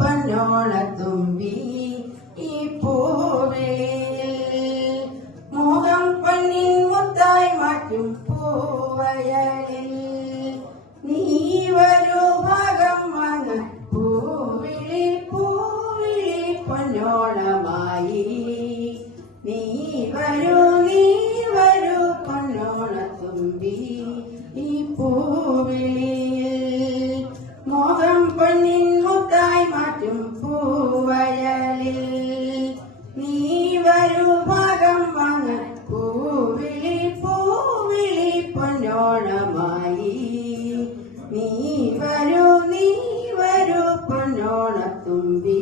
പൊന്നോണത്തുമ്പി ഈ പൂവിളിയിൽ മോഹം പൊന്നിൻ മുത്തായി മാറ്റും പൂവയലിൽ നീ വരൂ ഭാഗം വാങ്ങാൻ പൂവിളി പൂവിളി പൊന്നോണമായി നീ വരൂ പൊന്നോണത്തുമ്പി ഈ പൂവിളിയിൽ മോഹം പൊന്നിൻ മുത്തായി മാറ്റും പൂവയലിൽ നീ വരൂ ഭാഗം വാങ്ങാൻ പൂവിളി പൂവിളി പൊന്നോണമായി നീ വരൂ പൊന്നോണത്തുമ്പി